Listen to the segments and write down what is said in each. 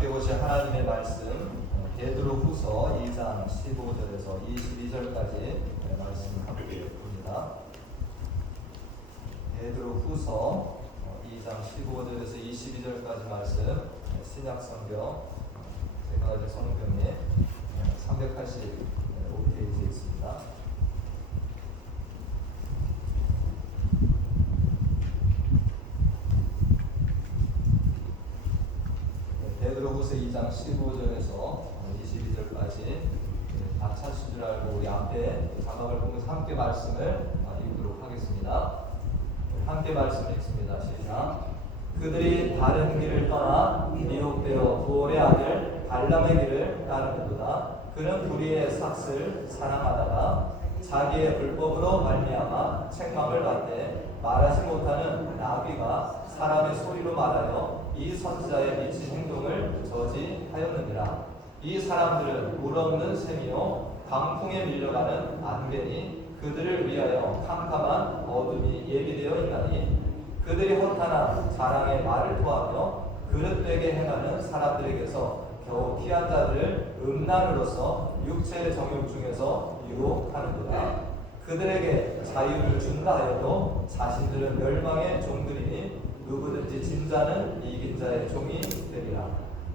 함께 보실 하나님의 말씀 베드로후서 2장 15절에서 22절까지 말씀 함께 봅니다. 베드로후서 2장 15절에서 22절까지 말씀 신약성경 제가 어제 성경에 385페이지에 있습니다. 베드로후서 2장 15절에서 22절까지 다 찾으신 줄 알고 우리 앞에 자막을 보면서 함께 말씀을 읽도록 하겠습니다. 함께 말씀 읽습니다. 시작. 그들이 다른 길을 떠나 미혹되어 부올의 아들 발람의 길을 따르는도다. 그는 불의의 삭슬 사랑하다가 자기의 불법으로 말미암아 책망을 받되 말하지 못하는 나귀가 사람의 소리로 말하여 이 선지자의 미친 행동을 저지하였느니라. 이 사람들은 물 없는 샘이요 강풍에 밀려가는 안개니 그들을 위하여 캄캄한 어둠이 예비되어 있나니 그들이 허탄한 자랑의 말을 토하며 그릇되게 행하는 사람들에게서 겨우 피한 자들을 음란으로서 육체의 정욕 중에서 유혹하는도다. 그들에게 자유를 준다 하여도 자신들은 멸망의 종들이니 누구든지 진 자는 이긴 자의 종이 되리라.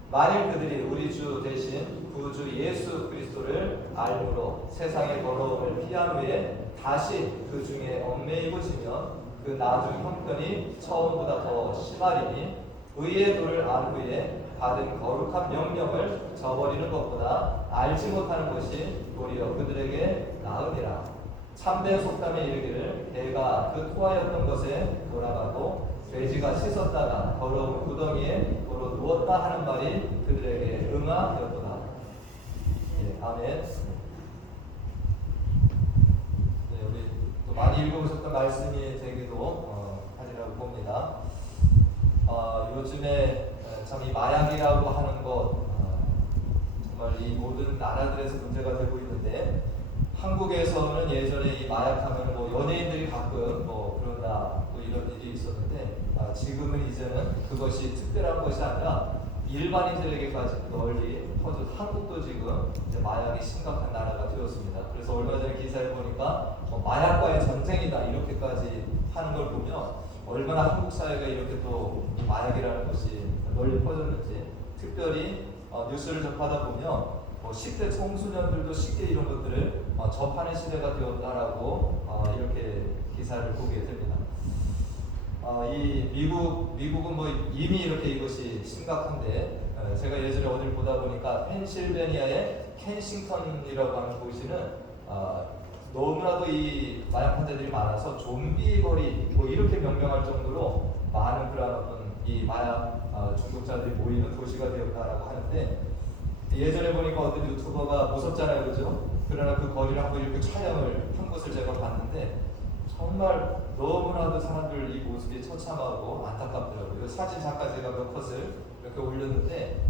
만일 그들이 우리 주 대신 구주 예수 그리스도를 알므로 세상의 더러움을 피한 후에 다시 그 중에 얽매이고 지면 그 나중 형편이 처음보다 더 심하리니 의의 도를 안 후에 받은 거룩한 명령을 저버리는 것보다 알지 못하는 것이 도리어 그들에게 나으니라. 참된 속담에 이르기를 개가 그 토하였던 것에 돌아가고 돼지가 씻었다가 더러운 구덩이에 도로 누웠다 하는 말이 그들에게 응하였도다. 아멘. 우리 또 많이 읽어보셨던 말씀이 되기도 하리라고 봅니다. 요즘에 참 이 마약이라고 하는 것 정말 이 모든 나라들에서 문제가 되고 있는데 한국에서는 예전에 이 마약하면 뭐 연예인들이 가끔 뭐 그런다 또 이런 일이 있었는데 지금은 이제는 그것이 특별한 것이 아니라 일반인들에게까지 널리 퍼져 한국도 지금 이제 마약이 심각한 나라가 되었습니다. 그래서 얼마 전에 기사를 보니까 마약과의 전쟁이다 이렇게까지 하는 걸 보면 얼마나 한국 사회가 이렇게 또 마약이라는 것이 널리 퍼졌는지 특별히 뉴스를 접하다 보면 10대 청소년들도 쉽게 이런 것들을 접하는 시대가 되었다라고 이렇게 기사를 보게 됩니다. 이 미국은 뭐 이미 이렇게 이것이 심각한데 제가 예전에 어딜 보다 보니까 펜실베니아의 켄싱턴이라고 하는 도시는 너무나도 이 마약 환자들이 많아서 좀비 거리 뭐 이렇게 명명할 정도로 많은 그런 어떤 이 마약 중독자들이 모이는 도시가 되었다라고 하는데 예전에 보니까 어떤 유튜버가 무섭잖아요, 그죠? 그러나 그 거리를 한번 이렇게 촬영을 한 것을 제가 봤는데 정말 너무나도 사람들 이 모습이 처참하고 안타깝더라고요. 사진 잠깐 제가 몇 컷을 이렇게 올렸는데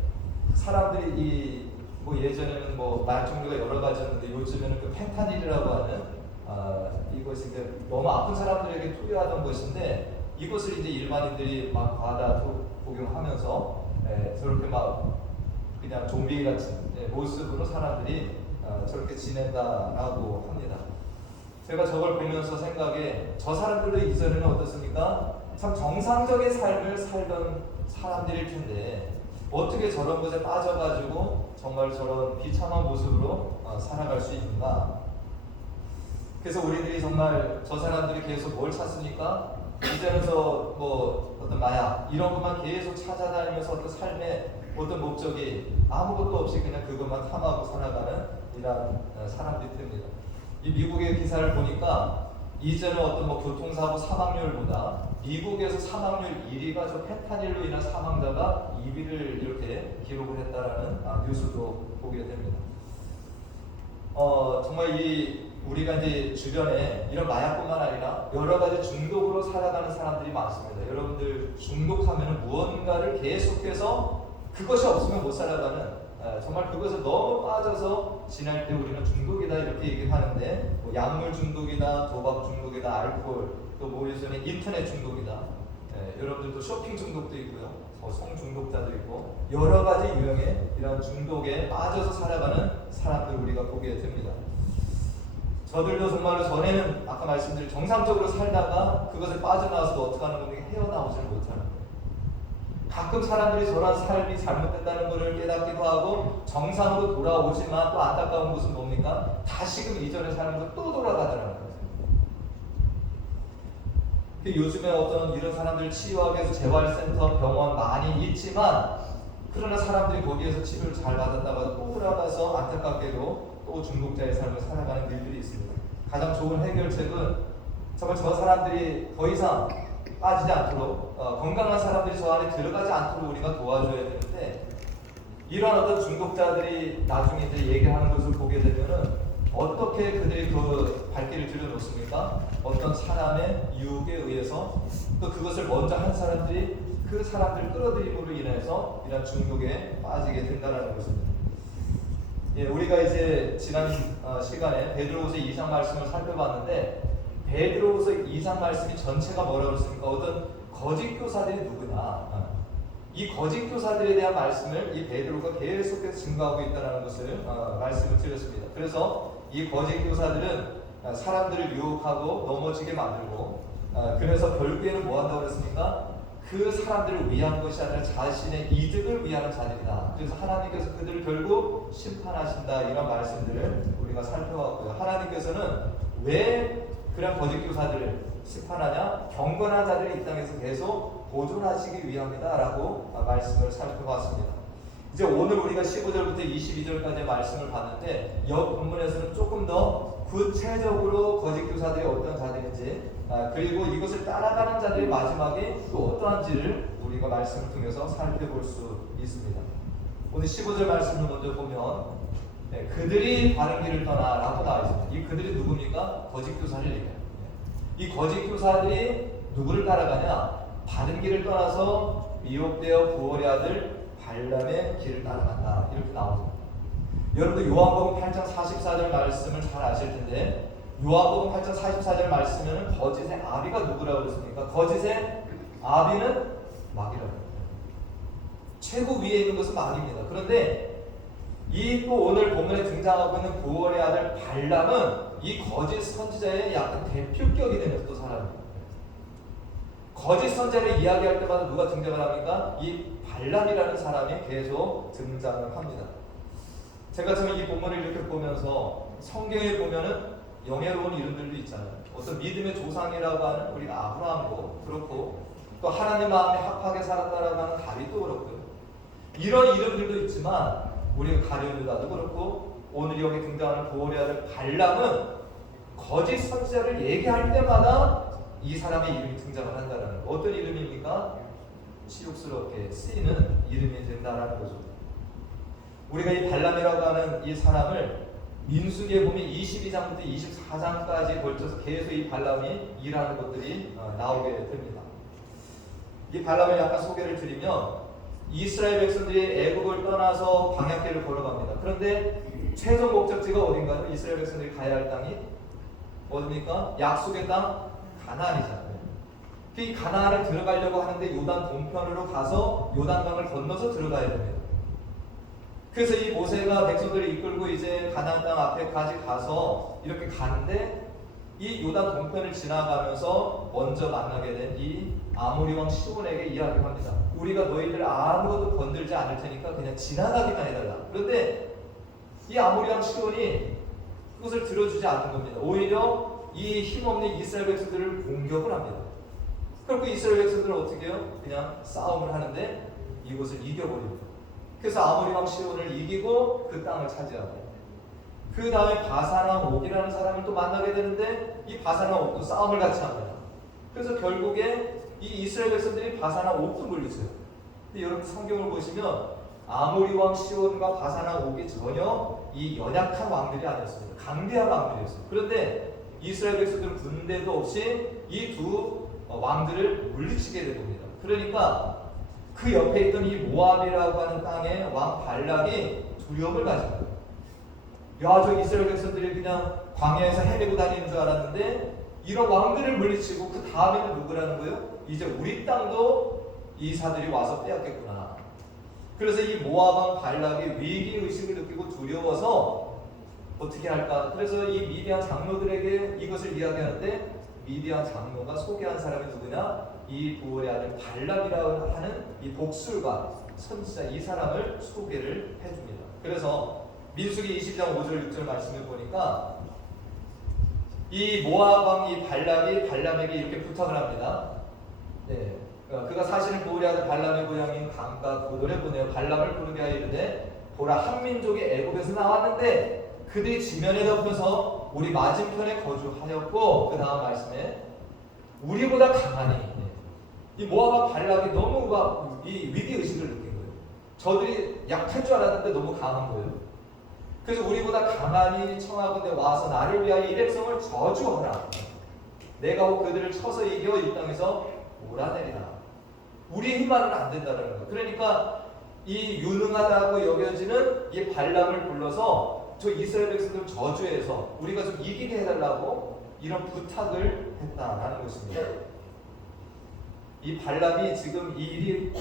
사람들이 뭐 예전에는 뭐 마약 종류가 여러 가지였는데 요즘에는 그 펜타닐이라고 하는 이것이 이제 너무 아픈 사람들에게 투여하던 것인데 이것을 이제 일반인들이 막 과다 복용하면서 저렇게 막 그냥 좀비 같은 모습으로 사람들이 저렇게 지낸다라고 합니다. 제가 저걸 보면서 생각에 저 사람들도 이전에는 어떻습니까? 참 정상적인 삶을 살던 사람들일 텐데 어떻게 저런 것에 빠져가지고 정말 저런 비참한 모습으로 살아갈 수 있는가? 그래서 우리들이 정말 저 사람들이 계속 뭘 찾습니까? 이전에서 뭐 어떤 마약 이런 것만 계속 찾아다니면서 어떤 삶의 어떤 목적이 아무것도 없이 그냥 그것만 탐하고 살아가는 이런 사람들이 됩니다. 이 미국의 기사를 보니까 이전에 어떤 뭐 교통사고 사망률보다 미국에서 사망률 1위가 저 펜타닐로 인한 사망자가 2위를 이렇게 기록을 했다라는 뉴스도 보게 됩니다. 정말 우리가 이제 주변에 이런 마약뿐만 아니라 여러 가지 중독으로 살아가는 사람들이 많습니다. 여러분들 중독하면 무언가를 계속해서 그것이 없으면 못 살아가는 정말 그것에 너무 빠져서 지날 때 우리는 중독이다 이렇게 얘기하는데 뭐 약물 중독이다, 도박 중독이다, 알코올, 또 뭐 요즘에 인터넷 중독이다. 여러분들도 쇼핑 중독도 있고요. 성중독자도 있고 여러 가지 유형의 이런 중독에 빠져서 살아가는 사람들 우리가 보게 됩니다. 저들도 정말로 전에는 아까 말씀드린 정상적으로 살다가 그것에 빠져나와서 어떻게 하는 겁니까? 헤어나오지를 못하는 거예요. 가끔 사람들이 저런 삶이 잘못됐다는 것을 깨닫기도 하고 정상으로 돌아오지만 또 안타까운 것은 뭡니까? 다시금 이전의 삶으로 또 돌아가더라는 거예요. 요즘에 어떤 이런 사람들 치유하기 위해서 재활센터, 병원 많이 있지만 그러나 사람들이 거기에서 치료를 잘 받았다가 또 돌아가서 안타깝게도 또 중독자의 삶을 살아가는 일들이 있습니다. 가장 좋은 해결책은 정말 저 사람들이 더 이상 빠지지 않도록 건강한 사람들이 저 안에 들어가지 않도록 우리가 도와줘야 되는데 이런 어떤 중독자들이 나중에 이제 얘기하는 것을 보게 되면은 어떻게 그들이 그 발길을 들여놓습니까? 어떤 사람의 유혹에 의해서 또 그것을 먼저 한 사람들이 그 사람들 끌어들임으로 인해서 이런 중독에 빠지게 된다는 것입니다. 예, 우리가 이제 지난 시간에 베드로후서 2장 말씀을 살펴봤는데 베드로후서 2장 말씀이 전체가 뭐라고 그랬습니까? 어떤 거짓 교사들이 누구나 이 거짓 교사들에 대한 말씀을 이 베드로가 계속해서 증거하고 있다는 것을 말씀을 드렸습니다. 그래서 이 거짓 교사들은 사람들을 유혹하고 넘어지게 만들고 그래서 결국에는 뭐 한다고 그랬습니까? 그 사람들을 위한 것이 아니라 자신의 이득을 위하는 자들이다. 그래서 하나님께서 그들을 결국 심판하신다 이런 말씀들을 우리가 살펴봤고요. 하나님께서는 왜 그런 거짓 교사들을 심판하냐? 경건한 자들이 이 땅에서 계속 보존하시기 위함이다 라고 말씀을 살펴봤습니다. 이제 오늘 우리가 15절부터 22절까지의 말씀을 봤는데 옆 본문에서는 조금 더 구체적으로 거짓 교사들이 어떤 자들인지 그리고 이것을 따라가는 자들이 마지막에 또 어떠한지를 우리가 말씀을 통해서 살펴볼 수 있습니다. 오늘 15절 말씀을 먼저 보면 그들이 바른 길을 떠나 라고 나와 있습니다. 이 그들이 누굽니까? 거짓 교사를 얘기해요. 이 거짓 교사들이 누구를 따라가냐? 바른 길을 떠나서 미혹되어 부월의 아들 발람의 길을 따라간다 이렇게 나옵니다. 여러분들 요한복음 8장 44절 말씀을 잘 아실 텐데 요한복음 8장 44절 말씀에는 거짓의 아비가 누구라고 그랬습니까? 거짓의 아비는 마귀라고 합니다. 최고 위에 있는 것은 마귀입니다. 그런데 이 또 오늘 본문에 등장하고 있는 부월의 아들 발람은 이 거짓 선지자의 약간 대표격이 되는 또 사람입니다. 거짓 선지자를 이야기할 때마다 누가 등장을 합니까? 이 발람이라는 사람이 계속 등장을 합니다. 제가 처음에 이 본문을 이렇게 보면서 성경에 보면은 영예로운 이름들도 있잖아요. 어떤 믿음의 조상이라고 하는 우리가 아브라함도 그렇고 또 하나님 마음에 합하게 살았다라고 하는 다윗도 그렇고요. 이런 이름들도 있지만 우리가 가룟 유다도 그렇고 오늘 여기 등장하는 부월의 아들 발람은 거짓 선지자를 얘기할 때마다 이 사람의 이름이 등장을 한다는 어떤 이름입니까? 치욕스럽게 쓰이는 이름이 된다는 거죠. 우리가 이 발람이라고 하는 이 사람을 민수기에 보면 22장부터 24장까지 걸쳐서 계속 이 발람이 일하는 것들이 나오게 됩니다. 이 발람을 약간 소개를 드리면 이스라엘 백성들이 애국을 떠나서 광야길을 걸어갑니다. 그런데 최종 목적지가 어딘가요? 이스라엘 백성들이 가야 할 땅이 어디입니까? 약속의 땅 가나안이잖아요. 이 가나안을 들어가려고 하는데 요단 동편으로 가서 요단강을 건너서 들어가야 됩니다. 그래서 이 모세가 백성들을 이끌고 이제 가나안 땅 앞에까지 가서 이렇게 가는데 이 요단 동편을 지나가면서 먼저 만나게 된 이 아모리 왕 시온에게 이야기합니다. 우리가 너희들 아무것도 건들지 않을 테니까 그냥 지나가기만 해달라. 그런데 이 아모리 왕 시온이 그것을 들어주지 않는 겁니다. 오히려 이 힘없는 이스라엘 백성들을 공격을 합니다. 그리고 이스라엘 백성들은 어떻게 해요? 그냥 싸움을 하는데 이곳을 이겨버립니다. 그래서 아모리 왕 시온을 이기고 그 땅을 차지하고 그 다음에 바산왕 옥이라는 사람을 또 만나게 되는데 이 바산왕 옥도 싸움을 같이 합니다. 그래서 결국에 이 이스라엘 백성들이 바산왕 옥도 물리쳐요. 근데 여러분 성경을 보시면 아모리 왕 시온과 바산왕 옥이 전혀 이 연약한 왕들이 아니었습니다. 강대한 왕들이었어요. 그런데 이스라엘 백성들은 군대도 없이 이 두 왕들을 물리치게 된 겁니다. 그러니까 그 옆에 있던 이 모압이라고 하는 땅의 왕 발락이 두려움을 가집니다. 야, 저 이스라엘 백성들이 그냥 광야에서 헤매고 다니는 줄 알았는데 이런 왕들을 물리치고 그 다음에는 누구라는 거예요? 이제 우리 땅도 이사들이 와서 빼앗겠구나. 그래서 이 모압 왕 발락이 위기의식을 느끼고 두려워서 어떻게 할까? 그래서 이 미디안 장로들에게 이것을 이야기하는데 미디안 장로가 소개한 사람이 누구냐? 이 부올의 아들 발락이라고 하는 이 복술가 선지자 이 사람을 소개를 해줍니다. 그래서 민수기 20장 5절 6절 말씀을 보니까 이 모압 왕 이 발락이 발람에게 이렇게 부탁을 합니다. 네. 그가 사실은 부올의 아들 발람의 고향인 강가 고돌에 보내어 발람을 부르게 하여 이르되 보라 한 민족이 애굽에서 나왔는데 그들이 지면에 덮여서 우리 맞은편에 거주하였고 그 다음 말씀에 우리보다 강하니 이 모압 발락이 너무 막 이 위기의식을 느낀 거예요. 저들이 약할 줄 알았는데 너무 강한 거예요. 그래서 우리보다 강하니 청하건대 와서 나를 위하여 이 백성을 저주하라. 내가 혹 그들을 쳐서 이겨 이 땅에서 몰아내리라. 우리 힘만은 안 된다는 거예요. 그러니까 이 유능하다고 여겨지는 이 발람을 불러서 저 이스라엘 백성들 저주해서 우리가 좀 이기게 해달라고 이런 부탁을 했다라는 것입니다. 이 발람이 지금 이 일이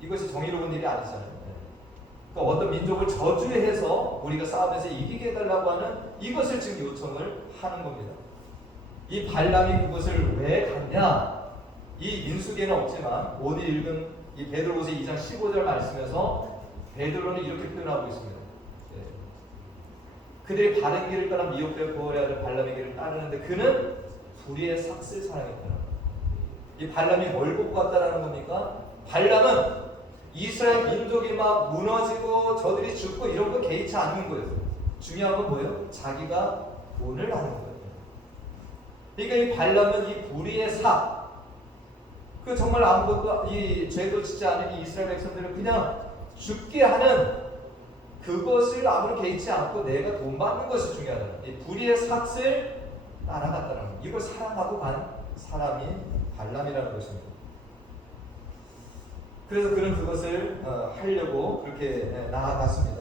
이것이 정의로운 일이 아니잖아요. 그러니까 어떤 민족을 저주해서 우리가 싸움에서 이기게 해달라고 하는 이것을 지금 요청을 하는 겁니다. 이 발람이 그것을 왜 갔냐? 이 민수기에는 없지만 오늘 읽은 이 베드로후서 2장 15절 말씀에서 베드로는 이렇게 표현하고 있습니다. 그들이 바른 길을 따라 미혹되어 부올의 아들 발람의 길을 따르는데 그는 불의의 삭슬 사랑했다. 이 발람이 뭘 보고 갔다라는 겁니까? 발람은 이스라엘 민족이 막 무너지고 저들이 죽고 이런 거 개의치 않는 거예요. 중요한 건 뭐예요? 자기가 돈을 하는 거예요. 그러니까 이 발람은 이 불의의 사, 그 정말 아무것도 이 죄도 짓지 않은 이 이스라엘 백성들을 그냥 죽게 하는 그것을 아무리 개의치 않고 내가 돈 받는 것이 중요하다. 이 불의의 삭을 따라갔다는 거예요. 이걸 사랑하고 간 사람이 발람이라는 것입니다. 그래서 그는 그것을 하려고 그렇게 나아갔습니다.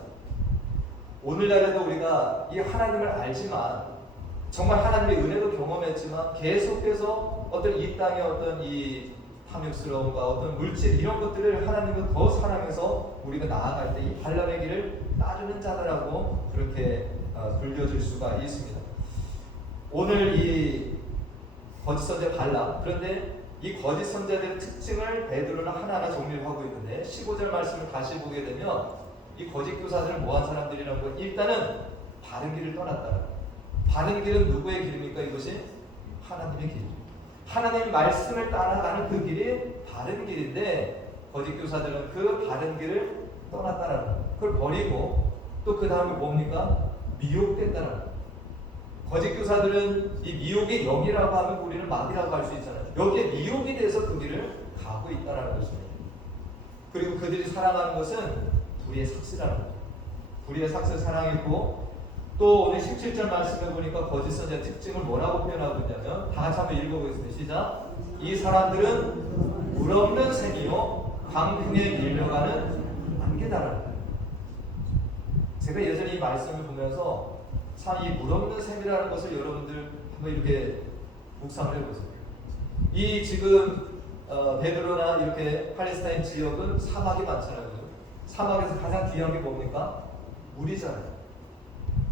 오늘날에도 우리가 이 하나님을 알지만 정말 하나님의 은혜도 경험했지만 계속해서 어떤 이 땅의 어떤 이 탐욕스러움과 어떤 물질 이런 것들을 하나님은 더 사랑해서 우리가 나아갈 때 이 발람의 길을 따르는 자들하고 그렇게 불려질 수가 있습니다. 오늘 이 거짓 선자 발람, 그런데 이 거짓 선자들의 특징을 베드로는 하나하나 정리를 하고 있는데 15절 말씀을 다시 보게 되면 이 거짓 교사들은 뭐한 사람들이라는 거 일단은 바른 길을 떠났다는 거예요. 바른 길은 누구의 길입니까? 이것이 하나님의 길. 하나님의 말씀을 따라가는 그 길이 바른 길인데 거짓 교사들은 그 바른 길을 떠났다는 거예요. 그걸 버리고 또 그 다음에 뭡니까? 미혹됐다는 거예요. 거짓 교사들은 이 미혹의 영이라고 하면 우리는 마귀라고 할 수 있잖아요. 여기에 미혹이 돼서 그 길을 가고 있다는 것입니다. 그리고 그들이 사랑하는 것은 불의의 삭스라는 거예요. 불의의 삭스를 사랑했고 또 오늘 17절 말씀에 보니까 거짓 선자의 특징을 뭐라고 표현하고 있냐면 다 같이 한번 읽어보겠습니다. 시작. 이 사람들은 물 없는 샘이요 광풍에 밀려가는 안개다라는 거예요. 제가 예전에 이 말씀을 보면서 참 이 물 없는 샘이라는 것을 여러분들 한번 이렇게 묵상을 해보세요. 이 지금 베드로나 이렇게 팔레스타인 지역은 사막이 많잖아요. 사막에서 가장 귀한 게 뭡니까? 물이잖아요.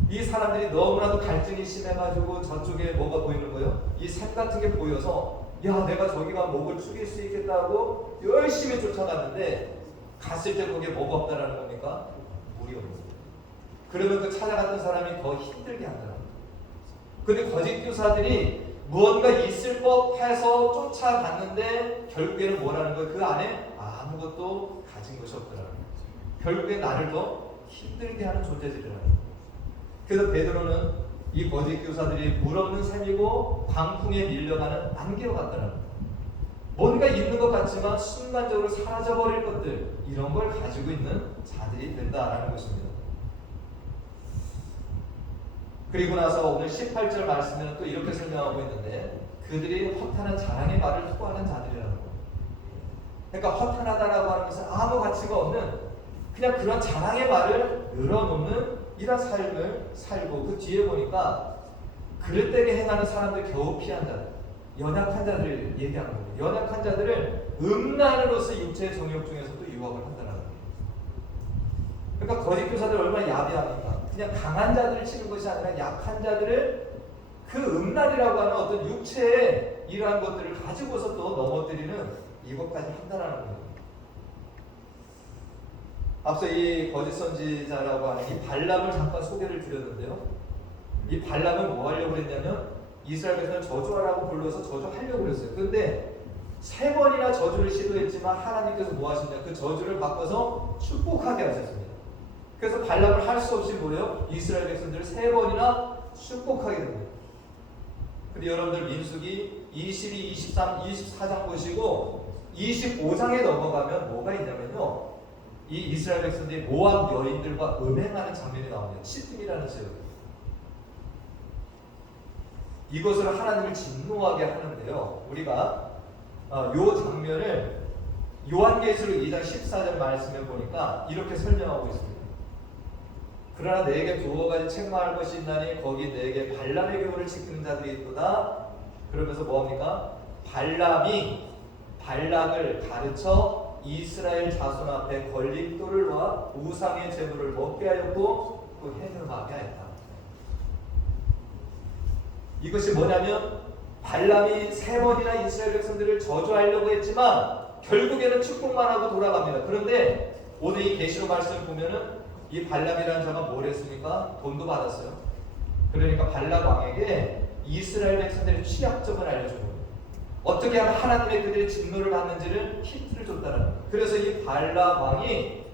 이 사람들이 너무나도 갈증이 심해가지고 저쪽에 뭐가 보이는 거예요? 이 샘 같은 게 보여서 야 내가 저기가 목을 죽일 수 있겠다고 열심히 쫓아갔는데 갔을 때 거기에 뭐가 없다라는 겁니까? 물이 없는 거예요. 그러면 그 찾아갔던 사람이 더 힘들게 한다는 거예요. 근데 거짓 교사들이 무언가 있을 법해서 쫓아갔는데 결국에는 뭐라는 거예요? 그 안에 아무것도 가진 것이 없더라는 거예요. 결국에 나를 더 힘들게 하는 존재들이라는 거예요. 그래서 베드로는 이 거짓 교사들이 물 없는 샘이고 광풍에 밀려가는 안개와 같다는 거예요. 뭔가 있는 것 같지만 순간적으로 사라져버릴 것들 이런 걸 가지고 있는 자들이 된다라는 것입니다. 그리고 나서 오늘 18절 말씀에는 또 이렇게 설명하고 있는데 그들이 허탄한 자랑의 말을 투구하는 자들이라는 거예요. 그러니까 허탄하다라고 하는 것은 아무 가치가 없는 그냥 그런 자랑의 말을 늘어놓는 이런 삶을 살고 그 뒤에 보니까 그릇되게 행하는 사람들 겨우 피한다. 연약한 자들을 얘기하는 거예요. 연약한 자들을 음란으로서 육체의 정욕 중에서도 유혹을 한다는 거예요. 그러니까 거짓 교사들 얼마나 야비합니까? 그냥 강한 자들을 치는 것이 아니라 약한 자들을 그 음란이라고 하는 어떤 육체의 이러한 것들을 가지고서 또 넘어뜨리는 이것까지 한다는 거예요. 앞서 이 거짓 선지자라고 하는 이 발람을 잠깐 소개를 드렸는데요. 이 발람은 뭐 하려고 그랬냐면 이스라엘 백성을 저주하라고 불러서 저주하려고 그랬어요. 그런데 3번이나 저주를 시도했지만 하나님께서 뭐 하시냐, 그 저주를 바꿔서 축복하게 하셨습니다. 그래서 발람을 할 수 없이 뭐예요? 이스라엘 백성들을 3번이나 축복하게 됩니다. 근데 여러분들 민수기 22, 23, 24장 보시고 25장에 넘어가면 뭐가 있냐면요, 이 이스라엘 백성들이 모압 여인들과 음행하는 장면이 나옵니다. 시팀이라는 지역. 이것을 하나님을 진노하게 하는데요. 우리가 요 장면을 요한계시록 2장 14절 말씀에 보니까 이렇게 설명하고 있습니다. 그러나 내게 두어 가지 책망할 것이 있나니 거기 내게 발람의 교훈을 지키는 자들이 있도다. 그러면서 뭐합니까? 발람이 발락을 가르쳐 이스라엘 자손 앞에 걸림돌을 놓아 우상의 제물을 먹게 하였고 또 행음하게 하였다. 이것이 뭐냐면 발람이 3번이나 이스라엘 백성들을 저주하려고 했지만 결국에는 축복만 하고 돌아갑니다. 그런데 오늘 이 계시록 말씀을 보면은 이 발람이라는 자가 뭘 했습니까? 돈도 받았어요. 그러니까 발람 왕에게 이스라엘 백성들의 취약점을 알려준 거예요. 어떻게 하면 하나님의 그들의 진노를 받는지를 힌트를 줬다는 거예요. 그래서 이 발람 왕이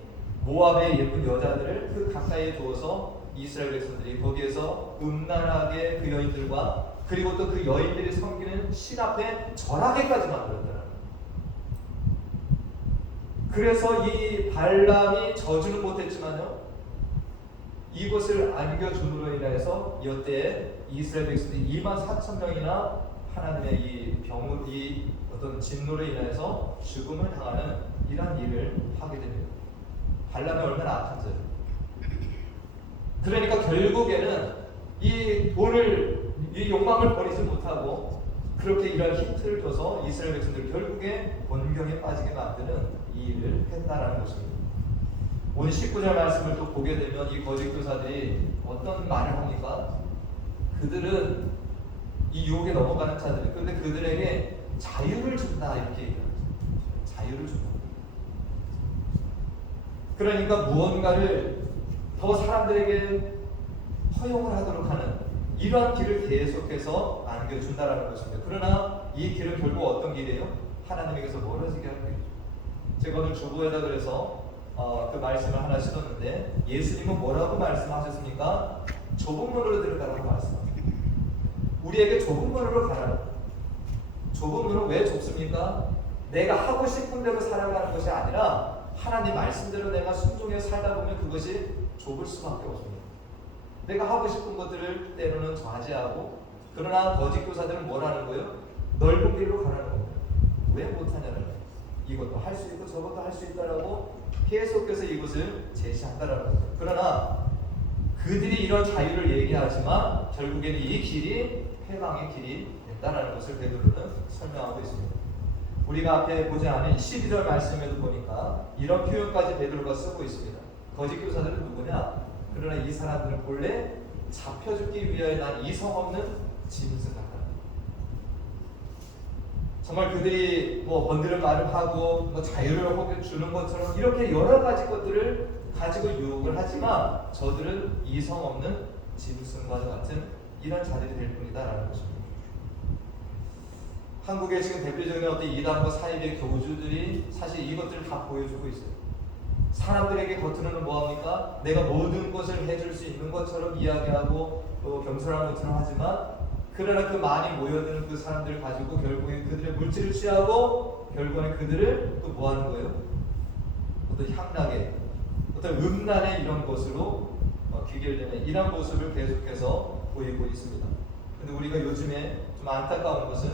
모압의 예쁜 여자들을 그 가까이에 두어서 이스라엘 백성들이 거기에서 음란하게 그 여인들과 그리고 또 그 여인들이 섬기는 신 앞에 절하게까지 만들었다는 거예요. 그래서 이 발람이 저주는 못했지만요, 이것을 안겨줌으로 인해서 이때에 이스라엘 백성들이 24,000명이나 하나님의 이 어떤 진노로 인해서 죽음을 당하는 이러한 일을 하게 됩니다. 발람이 얼마나 악한 자예요. 그러니까 결국에는 이 돈을, 이 욕망을 버리지 못하고 그렇게 이러한 힌트를 줘서 이스라엘 백성들을 결국에 곤경에 빠지게 만드는 이 일을 했다라는 것입니다. 오늘 19절 말씀을 또 보게 되면 이 거짓 교사들이 어떤 말을 합니까? 그들은 이 유혹에 넘어가는 자들, 그런데 그들에게 자유를 준다 이렇게 얘기합니다. 자유를 준다. 그러니까 무언가를 더 사람들에게 허용을 하도록 하는 이러한 길을 계속해서 안겨준다라는 것입니다. 그러나 이 길은 결국 어떤 길이에요? 하나님에게서 멀어지게 하는 길이죠. 제가 오늘 주보에다 그래서 그 말씀을 하나 싣었는데, 예수님은 뭐라고 말씀하셨습니까? 좁은 문으로 들어가라고 말씀하셨습니다. 우리에게 좁은 문으로 가라고. 좁은 문은 왜 좁습니까? 내가 하고 싶은 대로 살아가는 것이 아니라 하나님 말씀대로 내가 순종해서 살다 보면 그것이 좁을 수밖에 없습니다. 내가 하고 싶은 것들을 때로는 좌지하고, 그러나 거짓 교사들은 뭐라는 거예요? 넓은 길로 가라는 거예요. 왜 못하냐는 거예요. 이것도 할 수 있고 저것도 할 수 있다라고 계속해서 이것을 제시한다라는 거예요. 그러나 그들이 이런 자유를 얘기하지만 결국에는 이 길이 회방의 길이 됐다라는 것을 베드로는 설명하고 있습니다. 우리가 앞에 보지 않은 12절 말씀에도 보니까 이런 표현까지 베드로가 쓰고 있습니다. 거짓 교사들은 누구냐? 그러나 이 사람들은 본래 잡혀 죽기 위하여 난 이성 없는 짐승 같다. 정말 그들이 뭐 번드는 말을 하고 뭐 자유를 주는 것처럼 이렇게 여러 가지 것들을 가지고 유혹을 하지만 저들은 이성 없는 짐승과 같은 이런 자들이 될 뿐이다라는 것입니다. 한국에 지금 대표적인 어떤 이단과 사이비의 교주들이 사실 이것들을 다 보여주고 있어요. 사람들에게 겉으로는 뭐합니까? 내가 모든 것을 해줄 수 있는 것처럼 이야기하고 또 겸손한 것처럼 하지만, 그러나 그 많이 모여드는 그 사람들을 가지고 결국에 그들의 물질을 취하고 결국에 그들을 또 뭐하는 거예요? 어떤 향락의 어떤 음란의 이런 것으로 귀결되는 이런 모습을 계속해서 보이고 있습니다. 근데 우리가 요즘에 좀 안타까운 것은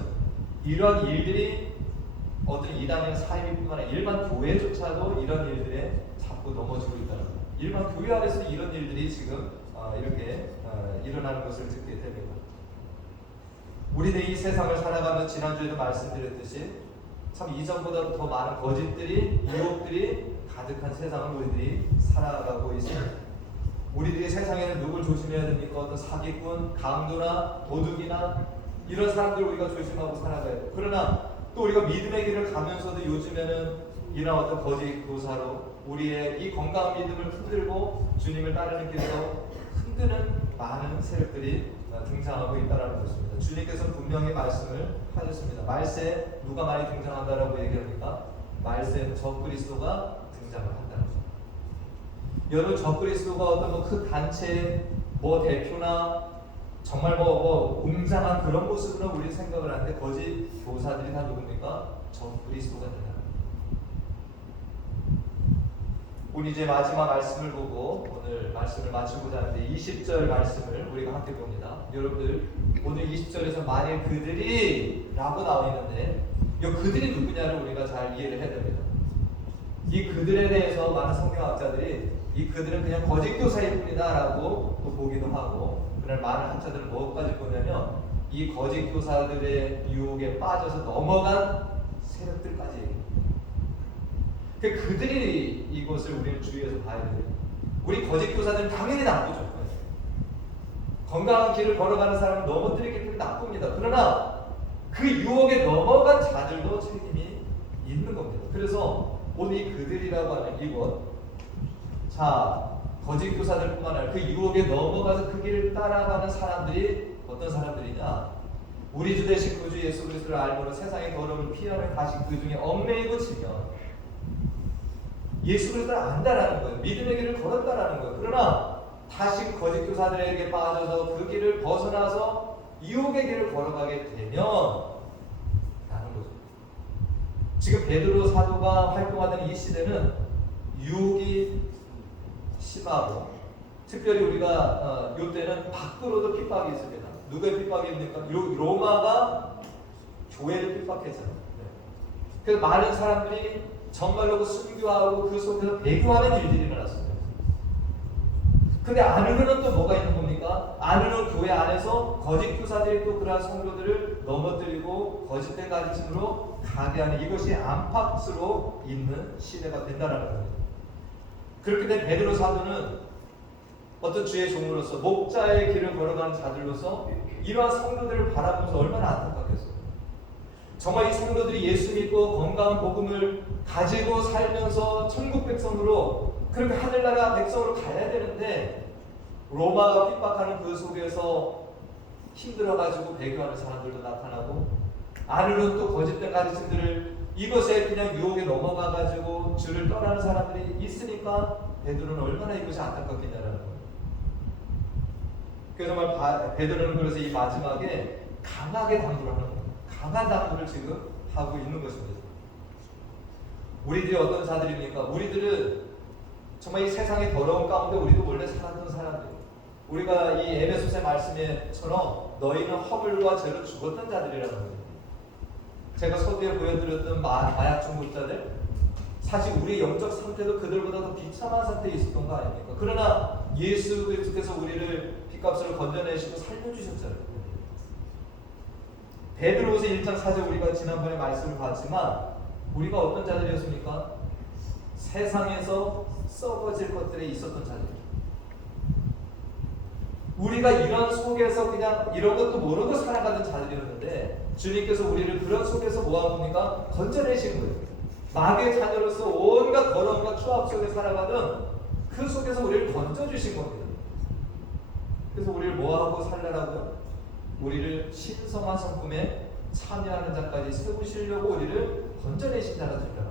이러한 일들이 어떤 이단이나 사이비뿐만 아니라 일반 교회조차도 이런 일들에 자꾸 넘어지고 있다는 거예요. 일반 교회 안에서 이런 일들이 지금 이렇게 일어나는 것을 듣게 됩니다. 우리들이 이 세상을 살아가며 지난주에도 말씀드렸듯이 참 이전보다 더 많은 거짓들이, 유혹들이 가득한 세상을 우리들이 살아가고 있습니다. 우리들이 세상에는 누굴 조심해야 됩니까? 어떤 사기꾼, 강도나 도둑이나 이런 사람들을 우리가 조심하고 살아가야 돼요. 그러나 또 우리가 믿음의 길을 가면서도 요즘에는 이런 어떤 거짓 교사로 우리의 이 건강한 믿음을 흔들고 주님을 따르는 길에서 흔드는 많은 세력들이 등장하고 있다는 것입니다. 주님께서 분명히 말씀을 하셨습니다. 말세에 누가 많이 등장한다라고 얘기합니까? 말세에 적그리스도가 등장을 한다는 거죠. 여러분, 적그리스도가 어떤 큰 단체의 대표나 정말 웅장한 그런 모습으로 우리 생각을 하는데 거짓 교사들이 다 누굽니까? 적그리스도가 된다. 우리 이제 마지막 말씀을 보고 오늘 말씀을 마치고자 하는데 20절 말씀을 우리가 함께 봅니다. 여러분들 오늘 20절에서 만일 그들이 라고 나와 있는데 이 그들이 누구냐를 우리가 잘 이해를 해야 됩니다. 이 그들에 대해서 많은 성경학자들이 이 그들은 그냥 거짓 교사일 뿐이다 라고 또 보기도 하고, 그날 많은 학자들은 뭐까지 보냐면 이 거짓 교사들의 유혹에 빠져서 넘어간 세력들까지 얘기합니다. 그들이 이것을 우리는 주의해서 봐야 돼요. 우리 거짓 교사들은 당연히 나쁘죠. 건강한 길을 걸어가는 사람은 넘어뜨리기 때문에 나쁩니다. 그러나 그 유혹에 넘어간 자들도 책임이 있는 겁니다. 그래서 오늘 이 그들이라고 하는 이것, 거짓 교사들뿐만 아니라 그 유혹에 넘어가서 그 길을 따라가는 사람들이 어떤 사람들이냐? 우리 주 되신 구주 예수 그리스도를 알고는 세상의 더러움을 피하며 다시 그 중에 얽매이고 지면 예수 그리스도를 안다라는 거예요. 믿음의 길을 걸었다라는 거예요. 그러나 다시 거짓 교사들에게 빠져서 그 길을 벗어나서 유혹의 길을 걸어가게 되면 라는 거죠. 지금 베드로 사도가 활동하던 이 시대는 유혹이 심하고, 특별히 우리가 이때는 밖으로도 핍박이 있습니다. 누구의 핍박입니까? 로마가 교회를 핍박했잖아요. 그래서 많은 사람들이 정말로 순교하고 그 속에서 배교하는 일들이 일어났습니다. 근데 안으로는 또 뭐가 있는 겁니까? 안으로는 교회 안에서 거짓 교사들이 또 그러한 성도들을 넘어뜨리고 거짓된 가르침으로 가게 하는, 이것이 안팎으로 있는 시대가 된다는 겁니다. 그렇게 된 베드로 사도는 어떤 주의 종으로서 목자의 길을 걸어가는 자들로서 이러한 성도들을 바라보면서 얼마나 안타깝겠어요. 정말 이 성도들이 예수 믿고 건강한 복음을 가지고 살면서 천국 백성으로, 그렇게 하늘나라 백성으로 가야 되는데 로마가 핍박하는 그 속에서 힘들어가지고 배교하는 사람들도 나타나고, 안으로는 또 거짓된 가르침들을 이것에 그냥 유혹에 넘어가가지고 주를 떠나는 사람들이 있으니까 베드로는 얼마나 이것이 안타깝겠냐라는 거예요. 그래서 정말 베드로는 그래서 이 마지막에 강하게 당부를 하는 거예요. 강한 당부를 지금 하고 있는 것입니다. 우리들이 어떤 자들입니까? 우리들은 정말 이 세상의 더러운 가운데 우리도 원래 살았던 사람들. 우리가 이 에베소서의 말씀처럼 너희는 허물과 죄로 죽었던 자들이라는 거예요. 제가 서두에 보여드렸던 마약 중독자들, 사실 우리의 영적 상태도 그들보다 더 비참한 상태에 있었던 거 아닙니까? 그러나 예수 그리스도께서 우리를 핏값으로 건져내시고 살려주셨잖아요. 베드로후서 1장 4절 우리가 지난번에 말씀을 봤지만 우리가 어떤 자들이었습니까? 세상에서 썩어질 것들에 있었던 자들. 우리가 이런 속에서 그냥 이런 것도 모르고 살아가던 자들이었는데 주님께서 우리를 그런 속에서 뭐한 겁니까? 건져내신 거예요. 마귀의 자녀로서 온갖 더러움과 추악 속에 살아가던 그 속에서 우리를 건져주신 겁니다. 그래서 우리를 뭐하고 살라라고요? 우리를 신성한 성품에 참여하는 자까지 세우시려고 우리를 건져내신 자가 된다.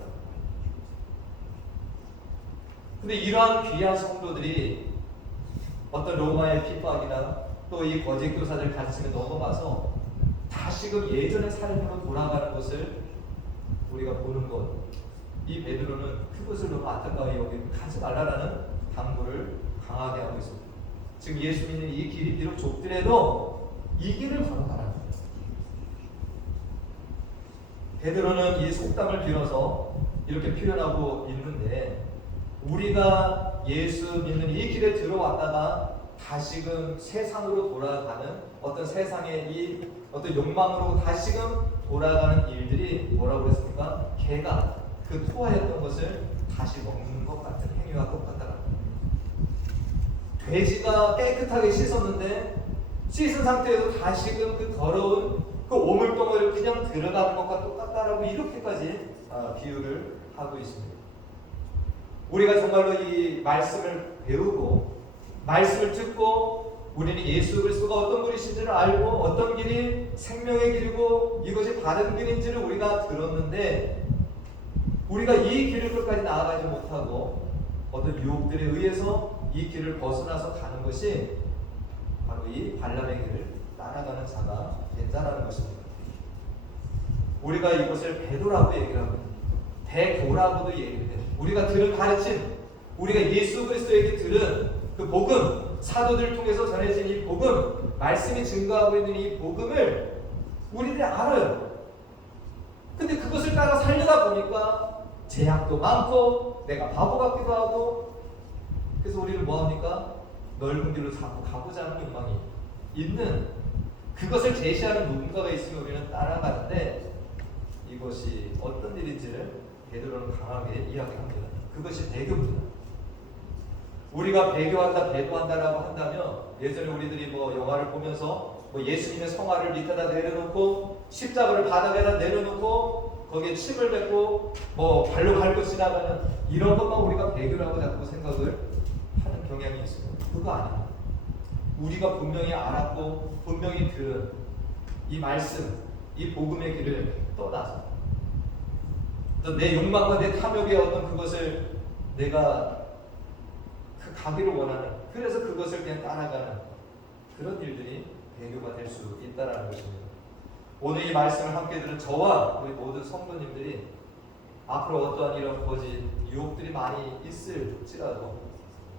근데 이러한 귀한 성도들이 어떤 로마의 핍박이나 또 이 거짓 교사들 가르침에 넘어가서 다시금 예전의 삶으로 돌아가는 것을 우리가 보는 것, 이 베드로는 그것을 너무 안타까이 여기고 가지 말라라는 당부를 강하게 하고 있습니다. 지금 예수 믿는 이 길이 비록 좁더라도 이 길을 걸어가라는 거예요. 베드로는 이 속담을 빌어서 이렇게 표현하고 있는데, 우리가 예수 믿는 이 길에 들어왔다가 다시금 세상으로 돌아가는 어떤 세상의 이 어떤 욕망으로 다시금 돌아가는 일들이 뭐라고 그랬습니까? 개가 그 토하였던 것을 다시 먹는 것 같은 행위와 똑같다라는 거예요. 돼지가 깨끗하게 씻었는데 씻은 상태에서 다시금 그 더러운 그 오물덩어리를 그냥 들어가는 것과 똑같다라고 이렇게까지 비유를 하고 있습니다. 우리가 정말로 이 말씀을 배우고 말씀을 듣고 우리는 예수 그리스도가 어떤 분이신지를 알고 어떤 길이 생명의 길이고 이것이 바른 길인지를 우리가 들었는데 우리가 이 길을 끝까지 나아가지 못하고 어떤 유혹들에 의해서 이 길을 벗어나서 가는 것이 바로 이 발람의 길을 따라가는 자가 된다는 것입니다. 우리가 이것을 배도라고 얘기를 합니다. 배도라고도 얘기를 해요. 우리가 들은 가르침, 우리가 예수 그리스도에게 들은 그 복음, 사도들을 통해서 전해진 이 복음, 말씀이 증거하고 있는 이 복음을 우리들이 알아요. 근데 그것을 따라 살려다 보니까 제약도 많고 내가 바보 같기도 하고 그래서 우리는 뭐합니까? 넓은 길로 자꾸 가고자 하는 욕망이 있는 그것을 제시하는 누군가가 있으면 우리는 따라가는데 이것이 어떤 일인지를 베드로는 강하게 이야기합니다. 그것이 배교입니다. 우리가 배교한다, 배도한다라고 한다면 예전에 우리들이 뭐 영화를 보면서 뭐 예수님의 성화를 밑에다 내려놓고 십자가를 바닥에다 내려놓고 거기에 침을 뱉고 뭐 발로 밟고 지나가는 이런 것만 우리가 배교라고 자꾸 생각을 하는 경향이 있습니다. 그거 아닙니다. 우리가 분명히 알았고 분명히 들은 이 말씀, 이 복음의 길을 떠나서 어떤 내 욕망과 내 탐욕의 어떤 그것을 내가 가기를 원하는 그래서 그것을 그냥 따라가는 그런 일들이 배교가 될 수 있다는 것입니다. 오늘 이 말씀을 함께 들은 저와 우리 모든 성도님들이 앞으로 어떠한 이런 거짓 유혹들이 많이 있을지라도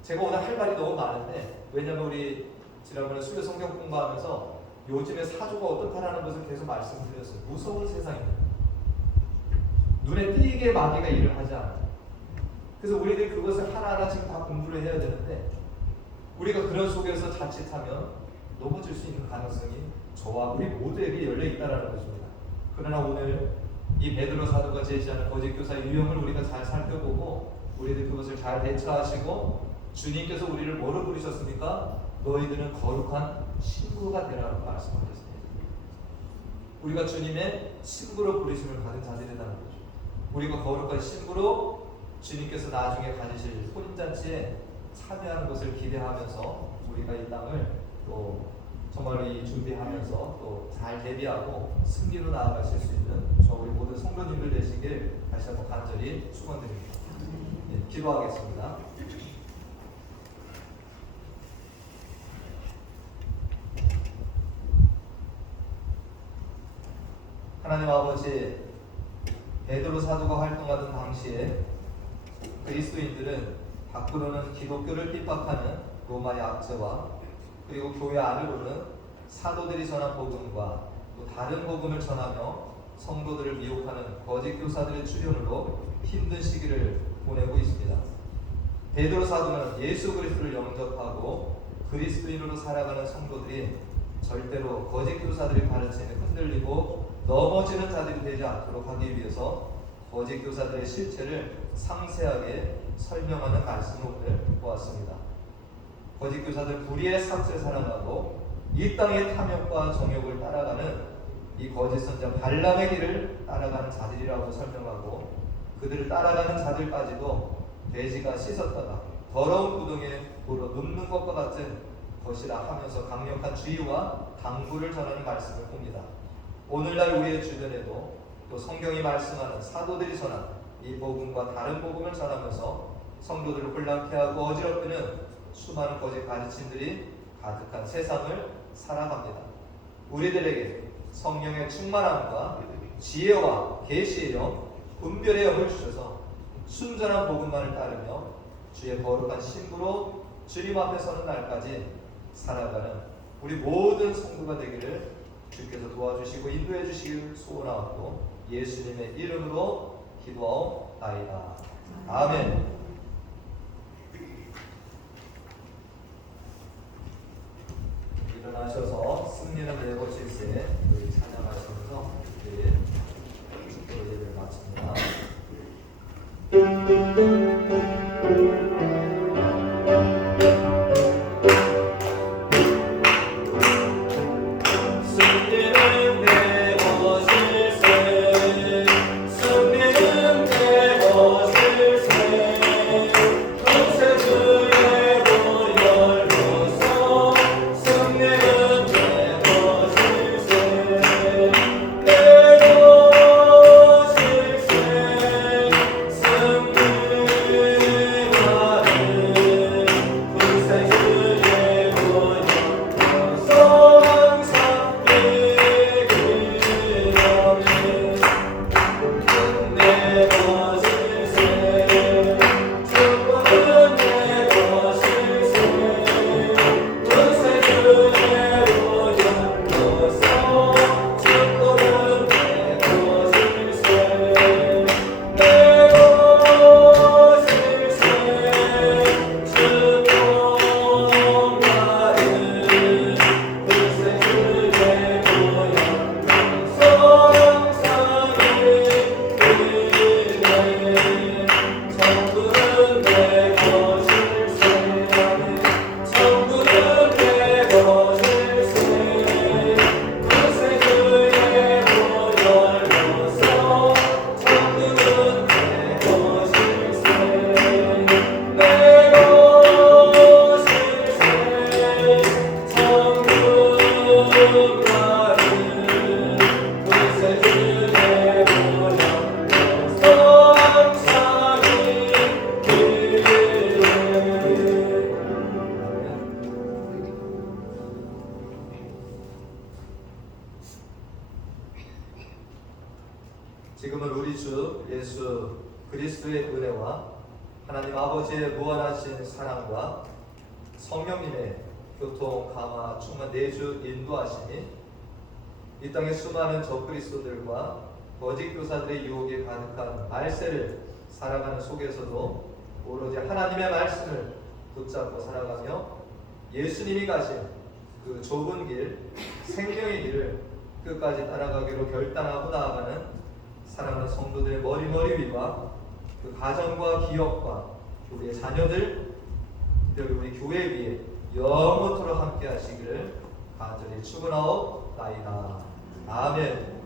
제가 오늘 할 말이 너무 많은데 왜냐하면 우리 지난번에 수요 성경 공부하면서 요즘에 사주가 어떻다라는 것을 계속 말씀드렸어요. 무서운 세상입니다. 눈에 띄게 마귀가 일을 하지 않아요. 그래서 우리들이 그것을 하나하나 지금 다 공부를 해야 되는데 우리가 그런 속에서 자칫하면 넘어질 수 있는 가능성이 저와 우리 모두에게 열려 있다는 것입니다. 그러나 오늘 이 베드로 사도가 제시하는 거짓 교사의 유형을 우리가 잘 살펴보고 우리들 그것을 잘 대처하시고 주님께서 우리를 뭐로 부르셨습니까? 너희들은 거룩한 신부가 되라고 말씀하셨습니다. 우리가 주님의 신부로 부르심을 받은 자들이라는 거죠. 우리가 거룩한 신부로 주님께서 나중에 가지실 혼인잔치에 참여하는 것을 기대하면서 우리가 이 땅을 또 정말로 이 준비하면서 또 잘 대비하고 승리로 나아가실 수 있는 저 우리 모든 성도님들 되시길 다시 한번 간절히 축원드립니다. 네, 기도하겠습니다. 하나님 아버지, 베드로 사도가 활동하던 당시에 그리스도인들은 밖으로는 기독교를 핍박하는 로마의 압제와 그리고 교회 안으로는 사도들이 전한 복음과 또 다른 복음을 전하며 성도들을 미혹하는 거짓 교사들의 출현으로 힘든 시기를 보내고 있습니다. 베드로 사도는 예수 그리스도를 영접하고 그리스도인으로 살아가는 성도들이 절대로 거짓 교사들의 가르침에 흔들리고 넘어지는 자들이 되지 않도록 하기 위해서 거짓 교사들의 실체를 상세하게 설명하는 말씀을 오늘 보았습니다. 거짓 교사들 불의의 삭을 사랑하고 이 땅의 탐욕과 정욕을 따라가는 이 거짓 선자 발람의 길을 따라가는 자들이라고 설명하고 그들을 따라가는 자들까지도 돼지가 씻었다가 더러운 구덩이에 돌아 눕는 것과 같은 것이라 하면서 강력한 주의와 당부를 전하는 말씀을 봅니다. 오늘날 우리의 주변에도 또 성경이 말씀하는 사도들이 전한 이 복음과 다른 복음을 전하면서 성도들을 혼란케 하고 어지럽히는 수많은 거짓 가르침들이 가득한 세상을 살아갑니다. 우리들에게 성령의 충만함과 지혜와 계시의 영, 분별의 영을 주셔서 순전한 복음만을 따르며 주의 거룩한 신부로 주님 앞에 서는 날까지 살아가는 우리 모든 성도가 되기를 주께서 도와주시고 인도해 주시길 소원하고 예수님의 이름으로 기도하옵나이다. 아멘. 일어나셔서 승리는 내보실세 아버지의 무한하신 사랑과 성령님의 교통, 감화, 충만 내주 인도하심이 이 땅의 수많은 적그리스도들과 거짓 교사들의 유혹에 가득한 말세를 살아가는 속에서도 오로지 하나님의 말씀을 붙잡고 살아가며 예수님이 가신 그 좁은 길, 생명의 길을 끝까지 따라가기로 결단하고 나아가는 사랑하는 성도들의 머리 위와 그 가정과 기업과 우리의 자녀들, 특별히 우리 교회 위에 영원토록 함께 하시기를 간절히 축원하옵나이다. 아멘.